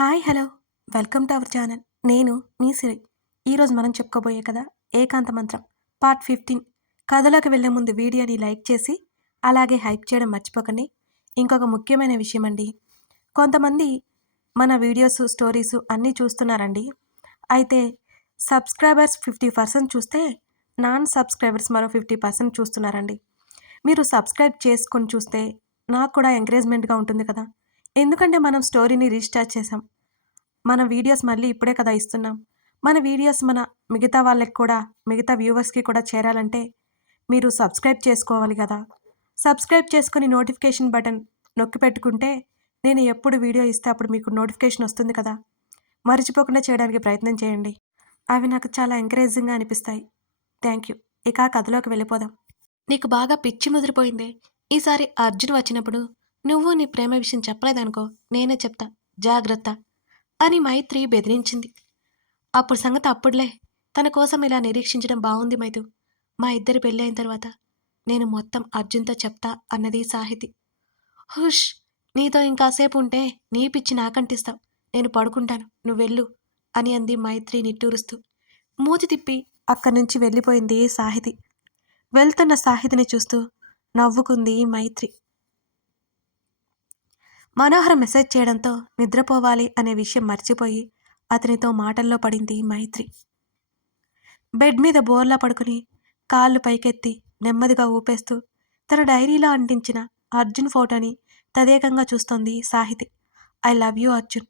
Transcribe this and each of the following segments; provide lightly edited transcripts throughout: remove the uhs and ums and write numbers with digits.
Hi hello welcome to our channel. నేను మీ సిరి. ఈరోజు మనం చెప్పుకోబోయే కథ ఏకాంత మంత్రం పార్ట్ 15. కథలోకి వెళ్ళే ముందు వీడియోని లైక్ చేసి అలాగే హైప్ చేయడం మర్చిపోకండి. ఇంకొక ముఖ్యమైన విషయం అండి, కొంతమంది మన వీడియోస్ స్టోరీస్ అన్నీ చూస్తున్నారండి. అయితే సబ్స్క్రైబర్స్ 50% చూస్తే నాన్ సబ్స్క్రైబర్స్ మరో 50% చూస్తున్నారండి. మీరు సబ్స్క్రైబ్ చేసుకొని చూస్తే నాకు కూడా ఎంకరేజ్మెంట్గా ఉంటుంది కదా. ఎందుకంటే మనం స్టోరీని రీస్టార్ట్ చేసాం. మన వీడియోస్ మళ్ళీ ఇప్పుడే కదా ఇస్తున్నాం. మన వీడియోస్ మిగతా వాళ్ళకి కూడా, మిగతా వ్యూవర్స్‌కి కూడా చేరాలంటే మీరు సబ్స్క్రైబ్ చేసుకోవాలి గదా. సబ్స్క్రైబ్ చేసుకొని నోటిఫికేషన్ బటన్ నొక్కి పెట్టుకుంటే నేను ఎప్పుడు వీడియో ఇస్తే అప్పుడు మీకు నోటిఫికేషన్ వస్తుంది కదా. మర్చిపోకుండా చేయడానికి ప్రయత్నం చేయండి. అవి నాకు చాలా ఎంకరేజింగ్‌గా అనిపిస్తాయి. Thank you. ఇక కథలోకి వెళ్ళిపోదాం. నీకు బాగా పిచ్చి ముదిరిపోయిందే. ఈసారి అర్జున్ వచ్చినప్పుడు నువ్వు నీ ప్రేమ విషయం చెప్పలేదనుకో నేనే చెప్తా. జాగ్రత్త అని మైత్రి బెదిరించింది. అప్పుడు సంగతి అప్పుడులే. తన కోసం ఇలా నిరీక్షించడం బావుంది మైతు. మా ఇద్దరి పెళ్ళైన తర్వాత నేను మొత్తం అర్జున్‌తో చెప్తా అన్నది సాహితి. హుష్! నీతో ఇంకాసేపు ఉంటే నీ పిచ్చి నాకంటిస్తావు. నేను పడుకుంటాను. నువ్వెళ్ళు అని అంది మైత్రి నిట్టూరుస్తూ. మూతి తిప్పి అక్కడి నుంచి వెళ్ళిపోయింది సాహితి. వెళ్తున్న సాహితిని చూస్తూ నవ్వుకుంది మైత్రి. మనోహర్ మెసేజ్ చేయడంతో నిద్రపోవాలి అనే విషయం మర్చిపోయి అతనితో మాటల్లో పడింది మైత్రి. బెడ్ మీద బోర్లా పడుకుని కాళ్ళు పైకెత్తి నెమ్మదిగా ఊపేస్తూ తన డైరీలో అంటించిన అర్జున్ ఫోటోని తదేకంగా చూస్తోంది Sahithi. I love you Arjun.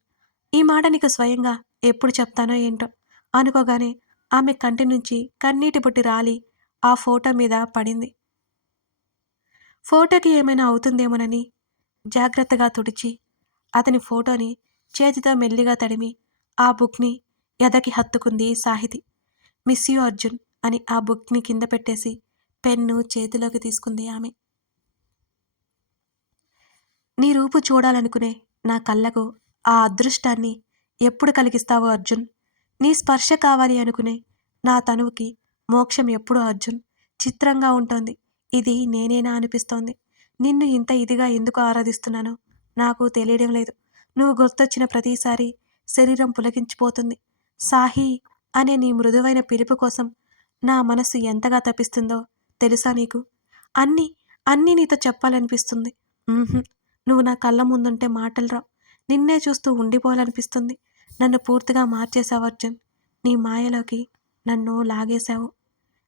ఈ మాట నీకు స్వయంగా ఎప్పుడు చెప్తానో ఏంటో అనుకోగానే ఆమె కంటి నుంచి కన్నీటి బుట్టి రాలి ఆ ఫోటో మీద పడింది. ఫోటోకి ఏమైనా అవుతుందేమోనని జాగ్రత్తగా తుడిచి అతని ఫోటోని చేతితో మెల్లిగా తడిమి ఆ బుక్ని ఎదకి హత్తుకుంది సాహితి. మిస్ యూ అర్జున్ అని ఆ బుక్ని కింద పెట్టేసి పెన్ను చేతిలోకి తీసుకుంది ఆమె. నీ రూపు చూడాలనుకునే నా కళ్ళకు ఆ అదృష్టాన్ని ఎప్పుడు కలిగిస్తావో అర్జున్. నీ స్పర్శ కావాలి అనుకునే నా తనువుకి మోక్షం ఎప్పుడు అర్జున్. చిత్రంగా ఉంటోంది. ఇది నేనేనా అనిపిస్తోంది. నిన్ను ఇంత ఇదిగా ఎందుకు ఆరాధిస్తున్నానో నాకు తెలియడం లేదు. నువ్వు గుర్తొచ్చిన ప్రతిసారి శరీరం పులకించిపోతుంది. సాహి అనే నీ మృదువైన పిలుపు కోసం నా మనసు ఎంతగా తపిస్తుందో తెలుసా నీకు? అన్నీ అన్నీ నీతో చెప్పాలనిపిస్తుంది. ఉహుం, నువ్వు నా కళ్ళ ముందుంటే మాటలు రావు. నిన్నే చూస్తూ ఉండిపోవాలనిపిస్తుంది. నన్ను పూర్తిగా మార్చేశావు అర్జున్. నీ మాయలోకి నన్ను లాగేశావు.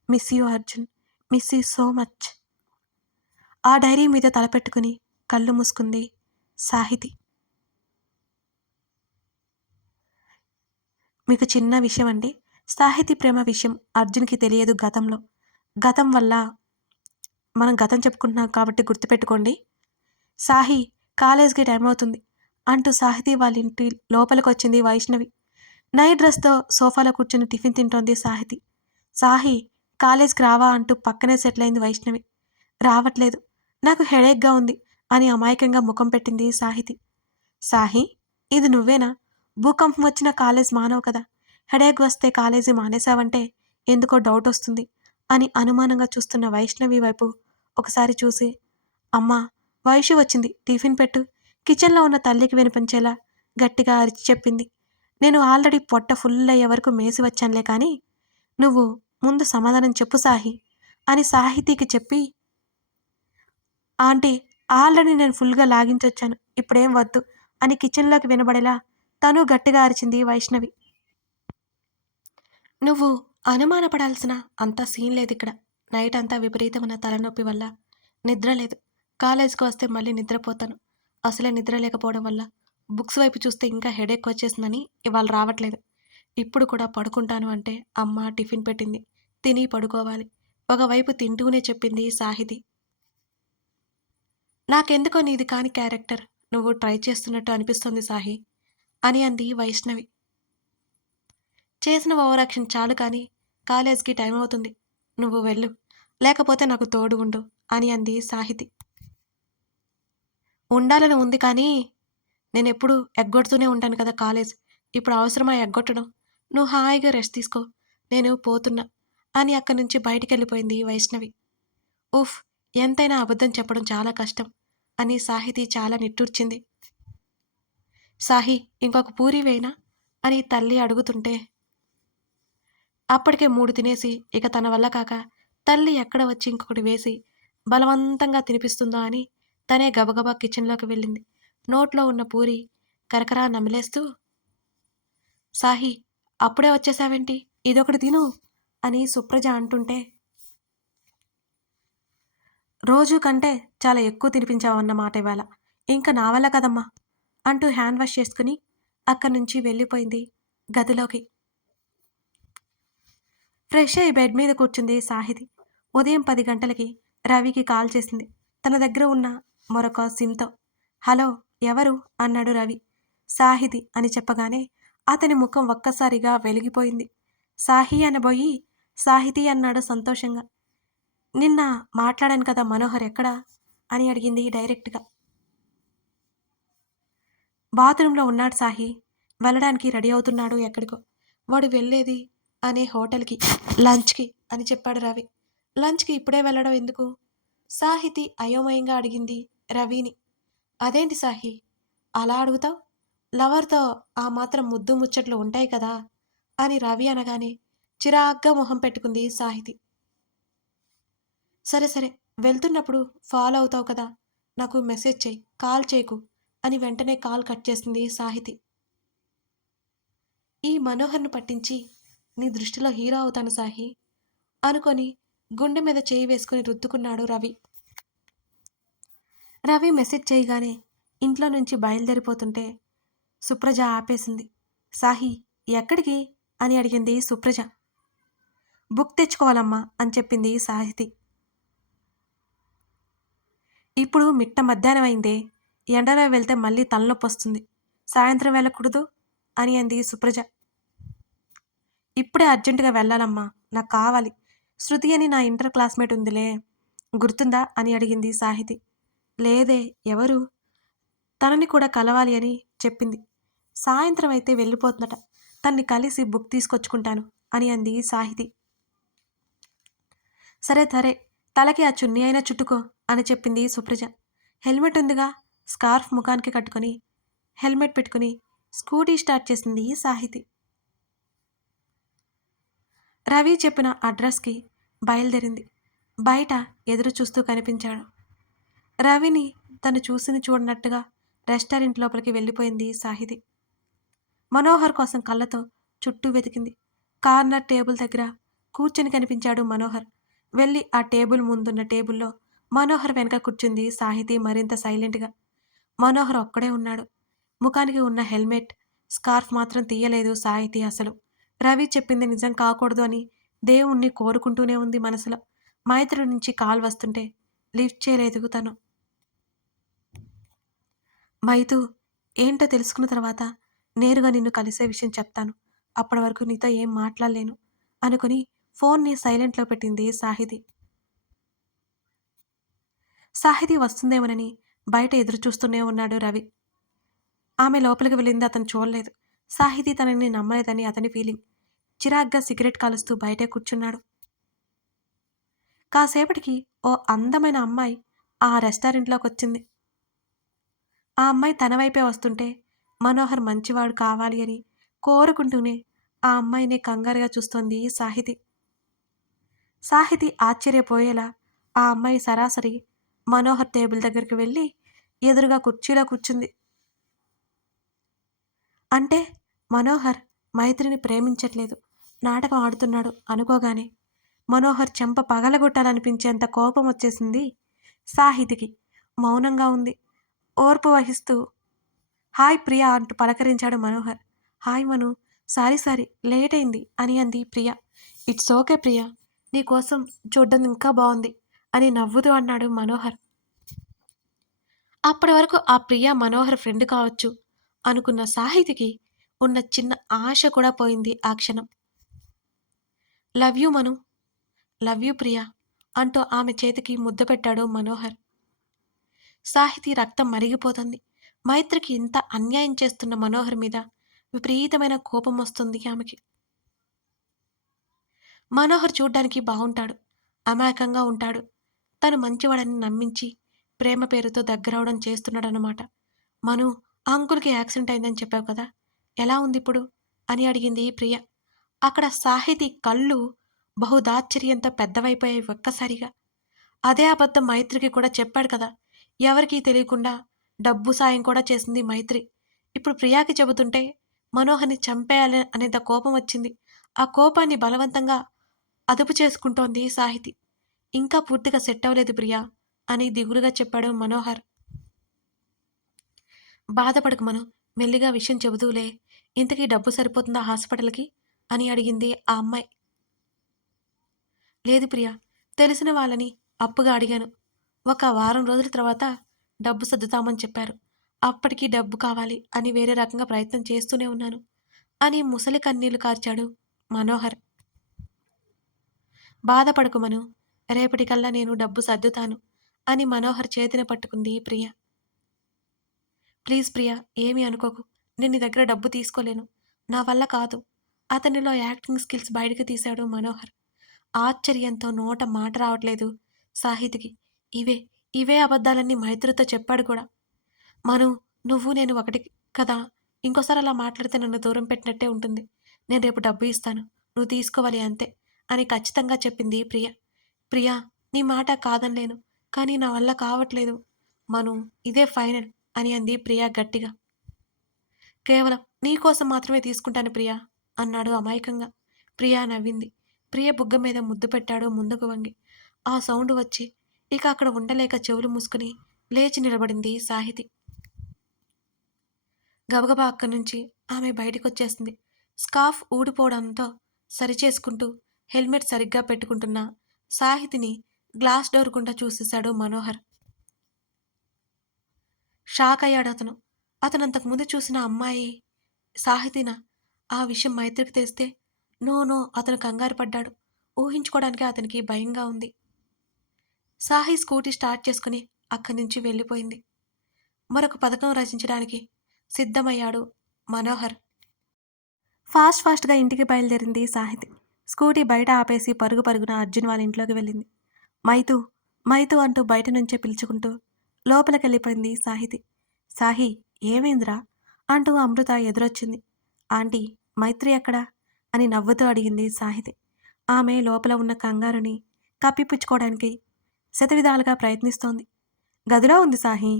Miss you Arjun. Miss you so much. ఆ డైరీ మీద తలపెట్టుకుని కళ్ళు మూసుకుంది సాహితి. మీకు చిన్న విషయం అండి. సాహితీ ప్రేమ విషయం అర్జున్‌కి తెలియదు గతంలో. గతం వల్ల మనం గతం చెప్పుకుంటున్నాం కాబట్టి గుర్తుపెట్టుకోండి. సాహి కాలేజ్‌కి టైం అవుతుంది అంటూ సాహితీ వాళ్ళ ఇంటి లోపలికొచ్చింది వైష్ణవి. నైట్ డ్రెస్‌తో సోఫాలో కూర్చొని టిఫిన్ తింటోంది సాహితి. సాహి కాలేజ్‌కి రావా అంటూ పక్కనే సెటిల్ అయింది వైష్ణవి. రావట్లేదు. నాకు హెడేక్‌గా ఉంది అని అమాయకంగా ముఖం పెట్టింది సాహితి. సాహి ఇది నువ్వేనా? భూకంపం వచ్చిన కాలేజ్ మానవు కదా. హెడేక్ వస్తే కాలేజీ మానేశావంటే ఎందుకో డౌటొస్తుంది అని అనుమానంగా చూస్తున్న వైష్ణవి వైపు ఒకసారి చూసి, అమ్మా వైషు వచ్చింది టిఫిన్ పెట్టు కిచెన్లో ఉన్న తల్లికి వినిపించేలా గట్టిగా అరిచి చెప్పింది. నేను ఆల్రెడీ పొట్ట ఫుల్ అయ్యే వరకు మేసి వచ్చానులే కానీ నువ్వు ముందు సమాధానం చెప్పు సాహి అని సాహితీకి చెప్పి, ఆంటీ ఆల్రెడీ నేను ఫుల్‌గా లాగించొచ్చాను. ఇప్పుడేం వద్దు అని కిచెన్‌లోకి వినబడేలా తను గట్టిగా అరిచింది వైష్ణవి. నువ్వు అనుమానపడాల్సిన అంత సీన్ లేదిక్కడ. నైట్ అంతా విపరీతమైన తలనొప్పి వల్ల నిద్ర లేదు. కాలేజ్‌కి వస్తే మళ్ళీ నిద్రపోతాను. అసలే నిద్ర లేకపోవడం వల్ల బుక్స్ వైపు చూస్తే ఇంకా హెడేక్ వచ్చేసిందని ఇవాళ రావట్లేదు. ఇప్పుడు కూడా పడుకుంటాను అంటే అమ్మ టిఫిన్ పెట్టింది. తిని పడుకోవాలి. ఒకవైపు తింటూనే చెప్పింది సాహితి. నాకెందుకో నీది కాని క్యారెక్టర్ నువ్వు ట్రై చేస్తున్నట్టు అనిపిస్తోంది సాహి అని అంది వైష్ణవి. చేసిన ఓవరాక్షన్ చాలు కానీ కాలేజ్‌కి టైం అవుతుంది. నువ్వు వెళ్ళు. లేకపోతే నాకు తోడు ఉండు అని అంది సాహితి. ఉండాలని ఉంది కానీ నేనెప్పుడూ ఎగ్గొడుతూనే ఉంటాను కదా కాలేజ్. ఇప్పుడు అవసరమా ఎగ్గొట్టడం? నువ్వు హాయిగా రెస్ట్ తీసుకో. నేను పోతున్నా అని అక్కడి నుంచి బయటికెళ్ళిపోయింది వైష్ణవి. ఉఫ్! ఎంతైనా అబద్ధం చెప్పడం చాలా కష్టం అని సాహితి చాలా నిట్టూర్చింది. సాహి ఇంకొక పూరి వేయనా అని తల్లి అడుగుతుంటే అప్పటికే 3 తినేసి ఇక తన వల్ల కాక తల్లి ఎక్కడ వచ్చి ఇంకొకటి వేసి బలవంతంగా తినిపిస్తుందో అని తనే గబగబా కిచెన్‌లోకి వెళ్ళింది. నోట్లో ఉన్న పూరి కరకరా నమిలేస్తూ, "సాహి అప్పుడే వచ్చేసావేంటి? ఇదొకటి తిను" అని సుప్రజ అంటుంటే, "రోజు కంటే చాలా ఎక్కువ తినిపించావన్నమాట ఇవాళ. ఇంక నా వల్ల కాదమ్మా" అంటూ హ్యాండ్ వాష్ చేసుకుని అక్కడి నుంచి వెళ్ళిపోయింది గదిలోకి. ఫ్రెష్ అయ్యి బెడ్ మీద కూర్చుంది సాహితి. ఉదయం 10 గంటలకి రవికి కాల్ చేసింది. తన దగ్గర ఉన్న మరొక సిమ్‌తో. "హలో! ఎవరు?" అన్నాడు రవి. "సాహితి" అని చెప్పగానే అతని ముఖం ఒక్కసారిగా వెలిగిపోయింది. సాహి అనబోయి సాహితి అన్నాడు సంతోషంగా. "నిన్న మాట్లాడాను కదా మనోహర్ ఎక్కడా?" అని అడిగింది డైరెక్ట్‌గా. "బాత్రూంలో ఉన్నాడు సాహి. వెళ్ళడానికి రెడీ అవుతున్నాడు ఎక్కడికో. వాడు వెళ్ళేది అనే హోటల్‌కి, లంచ్‌కి" అని చెప్పాడు రవి. "లంచ్‌కి ఇప్పుడే వెళ్ళడం ఎందుకు?" సాహితి అయోమయంగా అడిగింది రవిని. "అదేంటి సాహి అలా అడుగుతావు? లవర్‌తో ఆ మాత్రం ముద్దు ముచ్చట్లు ఉంటాయి కదా!" అని రవి అనగానే చిరాగ్గా మొహం పెట్టుకుంది సాహితి. "సరే సరే వెళ్తున్నప్పుడు ఫాలో అవుతావు కదా! నాకు మెసేజ్ చెయ్యి. కాల్ చేయకు" అని వెంటనే కాల్ కట్ చేసింది సాహితి. "ఈ మనోహర్‌ని పట్టించి నీ దృష్టిలో హీరో అవుతాను సాహి" అనుకొని గుండె మీద చేయి వేసుకొని రుద్దుకున్నాడు రవి. రవి మెసేజ్ చేయగానే ఇంట్లో నుంచి బయలుదేరిపోతుంటే సుప్రజ ఆపేసింది. "సాహి ఎక్కడికి?" అని అడిగింది సుప్రజ. "బుక్ తెచ్చుకోవాలమ్మా" అని చెప్పింది సాహితి. "ఇప్పుడు మిట్ట మధ్యాహ్నం అయిందే. ఎండలో వెళ్తే మళ్ళీ తలనొప్పొస్తుంది. సాయంత్రం వెళ్ళకూడదు" అని అంది సుప్రజ. "ఇప్పుడే అర్జెంటుగా వెళ్ళాలమ్మా. నాకు కావాలి. శృతి అని నా ఇంటర్ క్లాస్‌మేట్ ఉందిలే. గుర్తుందా?" అని అడిగింది సాహితి. "లేదే ఎవరు?" తనని కూడా కలవాలి అని చెప్పింది. సాయంత్రం అయితే వెళ్ళిపోతుందట. తన్ని కలిసి బుక్ తీసుకొచ్చుకుంటాను అని అంది సాహితి. సరే సరే తలకి ఆ చున్నీ అయినా చుట్టుకో అని చెప్పింది సుప్రజ. హెల్మెట్ ఉందిగా స్కార్ఫ్ ముఖానికి కట్టుకొని హెల్మెట్ పెట్టుకుని స్కూటీ స్టార్ట్ చేసింది సాహితి. రవి చెప్పిన అడ్రస్కి బయలుదేరింది. బయట ఎదురు చూస్తూ కనిపించాడు. రవిని తను చూసింది చూడనట్టుగా రెస్టారెంట్ లోపలికి వెళ్ళిపోయింది సాహితి. మనోహర్ కోసం కళ్ళతో చుట్టూ వెతికింది. కార్నర్ టేబుల్ దగ్గర కూర్చొని కనిపించాడు మనోహర్. వెళ్ళి ఆ టేబుల్ ముందున్న టేబుల్లో మనోహర్ వెనక కూర్చుంది సాహితి మరింత సైలెంట్‌గా. మనోహర్ ఒక్కడే ఉన్నాడు. ముఖానికి ఉన్న హెల్మెట్, స్కార్ఫ్ మాత్రం తీయలేదు సాహితి అసలు. రవి చెప్పింది నిజం కాకూడదు అని దేవుణ్ణి కోరుకుంటూనే ఉంది మనసులో. మైత్రి నుంచి కాల్ వస్తుంటే లిఫ్ట్ చేయలేదు తను. మైతూ ఏంటో తెలుసుకున్న తర్వాత నేరుగా నిన్ను కలిసే విషయం చెప్తాను. అప్పటి వరకు నీతో ఏం మాట్లాడలేను అనుకుని ఫోన్ని సైలెంట్‌లో పెట్టింది సాహితి. సాహితి వస్తుందేమోనని బయట ఎదురు చూస్తూనే ఉన్నాడు రవి. ఆమె లోపలికి వెళ్ళింది అతను చూడలేదు. సాహితి తనని నమ్మలేదని అతని ఫీలింగ్. చిరాగ్గా సిగరెట్ కాలుస్తూ బయటే కూర్చున్నాడు. కాసేపటికి ఓ అందమైన అమ్మాయి ఆ రెస్టారెంట్‌లోకొచ్చింది. ఆ అమ్మాయి తన వైపే వస్తుంటే మనోహర్ మంచివాడు కావాలి అని కోరుకుంటూనే ఆ అమ్మాయిని కంగారుగా చూస్తోంది సాహితి. సాహితి ఆశ్చర్యపోయేలా ఆ అమ్మాయి సరాసరి మనోహర్ టేబుల్ దగ్గరికి వెళ్ళి ఎదురుగా కుర్చీలో కూర్చుంది. అంటే మనోహర్ మైత్రిని ప్రేమించట్లేదు, నాటకం ఆడుతున్నాడు అనుకోగానే మనోహర్ చెంప పగలగొట్టాలనిపించేంత కోపం వచ్చేసింది సాహితికి. మౌనంగా ఉంది. ఓర్పు వహిస్తూ హాయ్ ప్రియా అంటూ పలకరించాడు మనోహర్. హాయ్ మను. సారీ సారీ లేట్ అయింది అని అంది ప్రియ. It's okay Priya. నీకోసం చూడ్డం ఇంకా బావుంది అని నవ్వుతూ అన్నాడు మనోహర్. అప్పటి వరకు ఆ ప్రియ మనోహర్ ఫ్రెండ్ కావచ్చు అనుకున్న సాహితికి ఉన్న చిన్న ఆశ కూడా పోయింది ఆ క్షణం. Love you Manu. Love you Priya అంటూ ఆమె చేతికి ముద్ద పెట్టాడు మనోహర్. సాహితీ రక్తం మరిగిపోతుంది. మైత్రికి ఇంత అన్యాయం చేస్తున్న మనోహర్ మీద విపరీతమైన కోపం వస్తుంది ఆమెకి. మనోహర్ చూడ్డానికి బావుంటాడు. అమాయకంగా ఉంటాడు. తను మంచివాడని నమ్మించి ప్రేమ పేరుతో దగ్గరవడం చేస్తున్నాడనమాట. మను ఆ అంకుల్‌కి యాక్సిడెంట్ అయిందని చెప్పావు కదా! ఎలా ఉందిప్పుడు? అని అడిగింది ప్రియ. అక్కడ సాహితీ కళ్ళు బహుదాశ్చర్యంతో పెద్దవైపోయాయి ఒక్కసారిగా. అదే అబద్ధం మైత్రికి కూడా చెప్పాడు కదా! ఎవరికీ తెలియకుండా డబ్బు సాయం కూడా చేసింది మైత్రి. ఇప్పుడు ప్రియాకి చెబుతుంటే మనోహర్‌ని చంపేయాలి అనేంత కోపం వచ్చింది. ఆ కోపాన్ని బలవంతంగా అదుపు చేసుకుంటోంది సాహితి. ఇంకా పూర్తిగా సెట్ అవ్వలేదు ప్రియా అని దిగులుగా చెప్పాడు మనోహర్. బాధపడకు మను, మెల్లిగా విషయం చెబుతూలే. ఇంతకీ డబ్బు సరిపోతుందా హాస్పిటల్‌కి? అని అడిగింది ఆ అమ్మాయి. లేదు ప్రియా, తెలిసిన వాళ్ళని అప్పుగా అడిగాను. ఒక వారం రోజుల తర్వాత డబ్బు సర్దుతామని చెప్పారు. అప్పటికి డబ్బు కావాలి అని వేరే రకంగా ప్రయత్నం చేస్తూనే ఉన్నాను అని ముసలి కన్నీళ్లు కార్చాడు మనోహర్. బాధపడకు మను, రేపటికల్లా నేను డబ్బు సర్దుతాను అని మనోహర్ చేతిని పట్టుకుంది ప్రియ. ప్లీజ్ ప్రియా, ఏమీ అనుకోకు. నేను నీ దగ్గర డబ్బు తీసుకోలేను. నా వల్ల కాదు. అతనిలో యాక్టింగ్ స్కిల్స్ బయటకు తీశాడు మనోహర్. ఆశ్చర్యంతో నోట మాట రావట్లేదు సాహితికి. ఇవే, ఇవే అబద్ధాలన్నీ మైత్రితో చెప్పాడు కూడా. మను, నువ్వు నేను ఒకటి కదా! ఇంకోసారి అలా మాట్లాడితే నన్ను దూరం పెట్టినట్టే ఉంటుంది. నేను రేపు డబ్బు ఇస్తాను. నువ్వు తీసుకోవాలి అంతే అని ఖచ్చితంగా చెప్పింది ప్రియ. ప్రియా, నీ మాట కాదనలేను. కానీ నా వల్ల కావట్లేదు. మను, ఇదే ఫైనల్ అని అంది ప్రియ గట్టిగా. కేవలం నీకోసం మాత్రమే తీసుకుంటాను ప్రియా అన్నాడు అమాయకంగా. ప్రియా నవ్వింది. ప్రియ బుగ్గ మీద ముద్దు పెట్టాడు ముందుకు వంగి. ఆ సౌండ్ వచ్చి ఇక అక్కడ ఉండలేక చెవులు మూసుకుని లేచి నిలబడింది సాహితి. గబగబా అక్కడి నుంచి ఆమె బయటికొచ్చేసింది. స్కార్ఫ్ ఊడిపోవడంతో సరిచేసుకుంటూ హెల్మెట్ సరిగ్గా పెట్టుకుంటున్న సాహితిని గ్లాస్ డోర్ గుండా చూసేశాడు మనోహర్. షాక్ అయ్యాడతను. అతనంతకుముందు చూసిన అమ్మాయి సాహితీనా? ఆ విషయం మైత్రికి తెలిస్తే? నో నో, అతను కంగారు పడ్డాడు. ఊహించుకోవడానికే అతనికి భయంగా ఉంది. సాహి స్కూటీ స్టార్ట్ చేసుకుని అక్కడి నుంచి వెళ్ళిపోయింది. మరొక పథకం రచించడానికి సిద్ధమయ్యాడు మనోహర్. ఫాస్ట్‌గా ఇంటికి బయలుదేరింది సాహితి. స్కూటీ బయట ఆపేసి పరుగు పరుగున అర్జున్ వాళ్ళ ఇంట్లోకి వెళ్ళింది. మైతూ, మైతూ అంటూ బయట నుంచే పిలుచుకుంటూ లోపలికెళ్ళిపోయింది సాహితి. సాహి, ఏమైందిరా? అంటూ అమృత ఎదురొచ్చింది. ఆంటీ, మైత్రి ఎక్కడా? అని నవ్వుతూ అడిగింది సాహితి. ఆమె లోపల ఉన్న కంగారుని కప్పిపుచ్చుకోవడానికి శతవిధాలుగా ప్రయత్నిస్తోంది. గదిలో ఉంది సాహి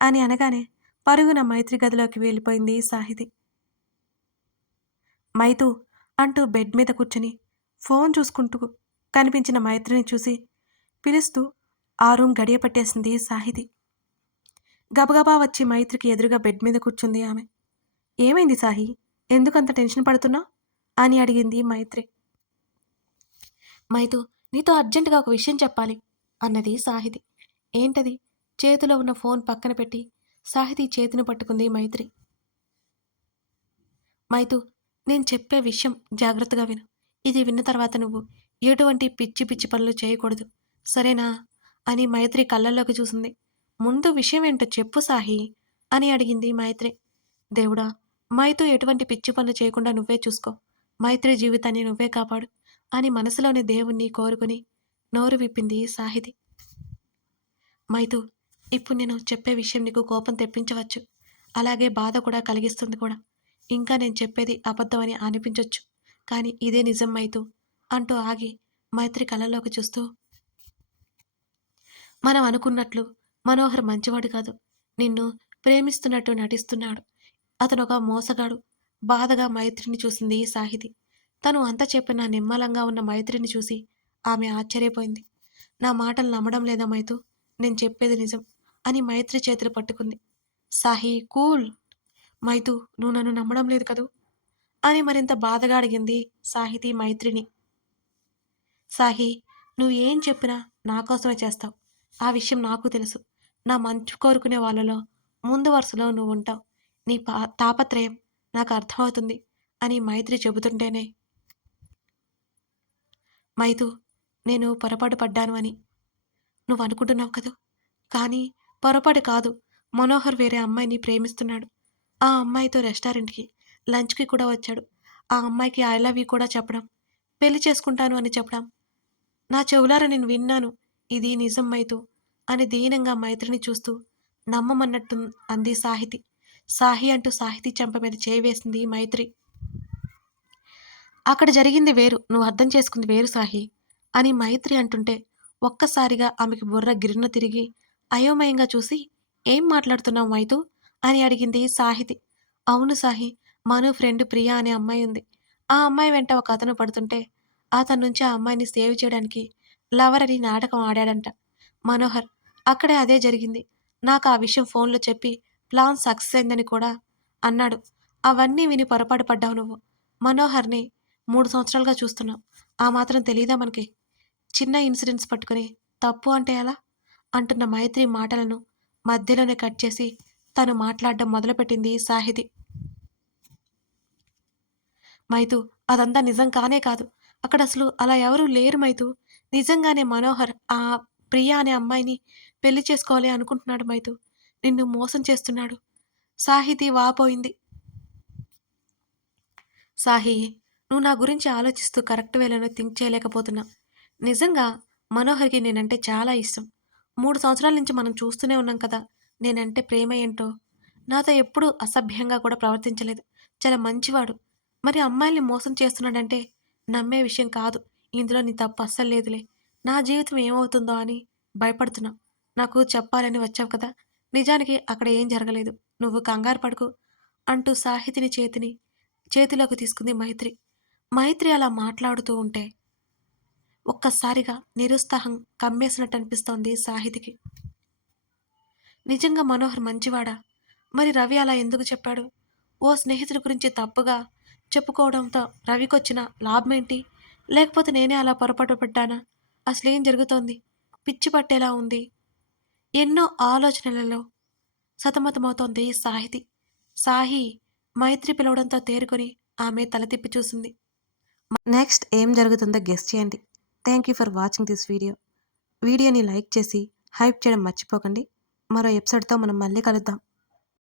అని అనగానే పరుగున మైత్రి గదిలోకి వెళ్ళిపోయింది సాహితి. మైతూ అంటూ బెడ్ మీద కూర్చుని ఫోన్ చూసుకుంటూ కనిపించిన మైత్రిని చూసి పిలుస్తూ ఆ రూమ్ గడియ పట్టేసింది సాహితి. గబగబా వచ్చి మైత్రికి ఎదురుగా బెడ్ మీద కూర్చుంది ఆమె. ఏమైంది సాహి? ఎందుకంత టెన్షన్ పడుతున్నావు? అని అడిగింది మైత్రి. మైతూ, నీతో అర్జెంటుగా ఒక విషయం చెప్పాలి అన్నది సాహితి. ఏంటది? చేతిలో ఉన్న ఫోన్ పక్కన పెట్టి సాహితి చేతిని పట్టుకుంది మైత్రి. మైతూ, నేను చెప్పే విషయం జాగ్రత్తగా విను. ఇది విన్న తర్వాత నువ్వు ఎటువంటి పిచ్చి పిచ్చి పనులు చేయకూడదు. సరేనా? అని మైత్రి కళ్ళల్లోకి చూసింది. ముందు విషయం ఏంటో చెప్పు సాహి అని అడిగింది మైత్రి. దేవుడా, మైతూ ఎటువంటి పిచ్చి పనులు చేయకుండా నువ్వే చూసుకో. మైత్రి జీవితాన్ని నువ్వే కాపాడు అని మనసులోని దేవుణ్ణి కోరుకుని నోరు విప్పింది సాహితి. మైతూ, ఇప్పుడు నేను చెప్పే విషయం నీకు కోపం తెప్పించవచ్చు. అలాగే బాధ కూడా కలిగిస్తుంది కూడా. ఇంకా నేను చెప్పేది అబద్ధమని అనిపించొచ్చు. కానీ ఇదే నిజం మైతూ అంటూ ఆగి మైత్రి కళ్ళలోకి చూస్తూ, మనం అనుకున్నట్లు మనోహర్ మంచివాడు కాదు. నిన్ను ప్రేమిస్తున్నట్టు నటిస్తున్నాడు. అతనొక మోసగాడు. బాధగా మైత్రిని చూసింది సాహితి. తను అంత చెప్పినా నిమ్మలంగా ఉన్న మైత్రిని చూసి ఆమె ఆశ్చర్యపోయింది. నా మాటలు నమ్మడం లేదా మైతూ? నేను చెప్పేది నిజం అని మైత్రి చేతులు పట్టుకుంది. సాహి, కూల్. మైతూ, నువ్వు నన్ను నమ్మడం లేదు కదూ అని మరింత బాధగా అడిగింది సాహితి మైత్రిని. సాహి, నువ్వు ఏం చెప్పినా నా కోసమే చేస్తావు. ఆ విషయం నాకు తెలుసు. నా మంచి కోరుకునే వాళ్ళలో ముందు వరుసలో నువ్వు ఉంటావు. నీ తాపత్రయం నాకు అర్థమవుతుంది అని మైత్రి చెబుతుంటేనే, మైతూ, నేను పొరపాటు పడ్డాను అని నువ్వు అనుకుంటున్నావు కదూ. కానీ పొరపాటు కాదు. మనోహర్ వేరే అమ్మాయిని ప్రేమిస్తున్నాడు. ఆ అమ్మాయితో రెస్టారెంట్‌కి, లంచ్‌కి కూడా వచ్చాడు. ఆ అమ్మాయికి ఐ లవ్ యూ కూడా చెప్పడం, పెళ్లి చేసుకుంటాను అని చెప్పడం నా చెవులారా నేను విన్నాను. ఇది నిజం మైతూ అని దీనంగా మైత్రిని చూస్తూ నమ్మమన్నట్టు అంది సాహితి. సాహి అంటూ సాహితీ చెంప మీద చేయి వేసింది మైత్రి. అక్కడ జరిగింది వేరు. నువ్వు అర్థం చేసుకుంది వేరు సాహి అని మైత్రి అంటుంటే ఒక్కసారిగా ఆమెకి బుర్ర గిర్రున తిరిగి అయోమయంగా చూసి ఏం మాట్లాడుతున్నావు మైతు అని అడిగింది సాహితి. అవును సాహి, మను ఫ్రెండ్ ప్రియా అనే అమ్మాయి ఉంది. ఆ అమ్మాయి వెంట ఒక అతను పడుతుంటే అతని నుంచి ఆ అమ్మాయిని సేవ్ చేయడానికి లవర్ అని నాటకం ఆడాడంట మనోహర్. అక్కడే అదే జరిగింది. నాకు ఆ విషయం ఫోన్లో చెప్పి ప్లాన్ సక్సెస్ అయిందని కూడా అన్నాడు. అవన్నీ విని పొరపాటు పడ్డావు నువ్వు. మనోహర్ని 3 సంవత్సరాలుగా చూస్తున్నాం. ఆ మాత్రం తెలీదా మనకి? చిన్న ఇన్సిడెంట్స్ పట్టుకొని తప్పు అంటే ఎలా? అంటున్న మైత్రి మాటలను మధ్యలోనే కట్ చేసి తను మాట్లాడడం మొదలుపెట్టింది సాహితి. మైతు, అదంతా నిజం కానే కాదు. అక్కడసలు అలా ఎవరూ లేరు మైతు. నిజంగానే మనోహర్ ఆ ప్రియ అనే అమ్మాయిని పెళ్లి చేసుకోవాలి అనుకుంటున్నాడు మైతు. నిన్ను మోసం చేస్తున్నాడు. సాహితి వాపోయింది. సాహి, నువ్వు నా గురించి ఆలోచిస్తూ కరెక్ట్ వేలోనే థింక్ చేయలేకపోతున్నా. నిజంగా మనోహర్‌కి నేనంటే చాలా ఇష్టం. 3 సంవత్సరాల నుంచి మనం చూస్తూనే ఉన్నాం కదా! నేనంటే ప్రేమ ఏంటో. నాతో ఎప్పుడూ అసభ్యంగా కూడా ప్రవర్తించలేదు. చాలా మంచివాడు. మరి అమ్మాయిల్ని మోసం చేస్తున్నాడంటే నమ్మే విషయం కాదు. ఇందులో నీ తప్పు అస్సలు లేదులే. నా జీవితం ఏమవుతుందో అని భయపడుతున్నా. నాకు చెప్పాలని వచ్చావు కదా! నిజానికి అక్కడ ఏం జరగలేదు. నువ్వు కంగారు పడకు అంటూ సాహితిని చేతిలోకి తీసుకుంది మైత్రి. మైత్రి అలా మాట్లాడుతూ ఉంటే ఒక్కసారిగా నిరుత్సాహం కమ్మేసినట్టు అనిపిస్తోంది సాహితికి. నిజంగా మనోహర్ మంచివాడా? మరి రవి అలా ఎందుకు చెప్పాడు? ఓ స్నేహితుడి గురించి తప్పుగా చెప్పుకోవడంతో రవికొచ్చిన లాభమేంటి? లేకపోతే నేనే అలా పొరపాటు పడ్డానా? అసలేం జరుగుతోంది? పిచ్చి పట్టేలా ఉంది. ఎన్నో ఆలోచనలలో సతమతమవుతోంది సాహితి. సాహి మైత్రి పిలవడంతో తేరుకొని ఆమె తల తిప్పి చూసింది. నెక్స్ట్ ఏం జరుగుతుందో గెస్ చేయండి. Thank you for watching this video. వీడియోని లైక్ చేసి హైప్ చేయడం మర్చిపోకండి. మరో ఎపిసోడ్‌తో మనం మళ్ళీ కలుద్దాం.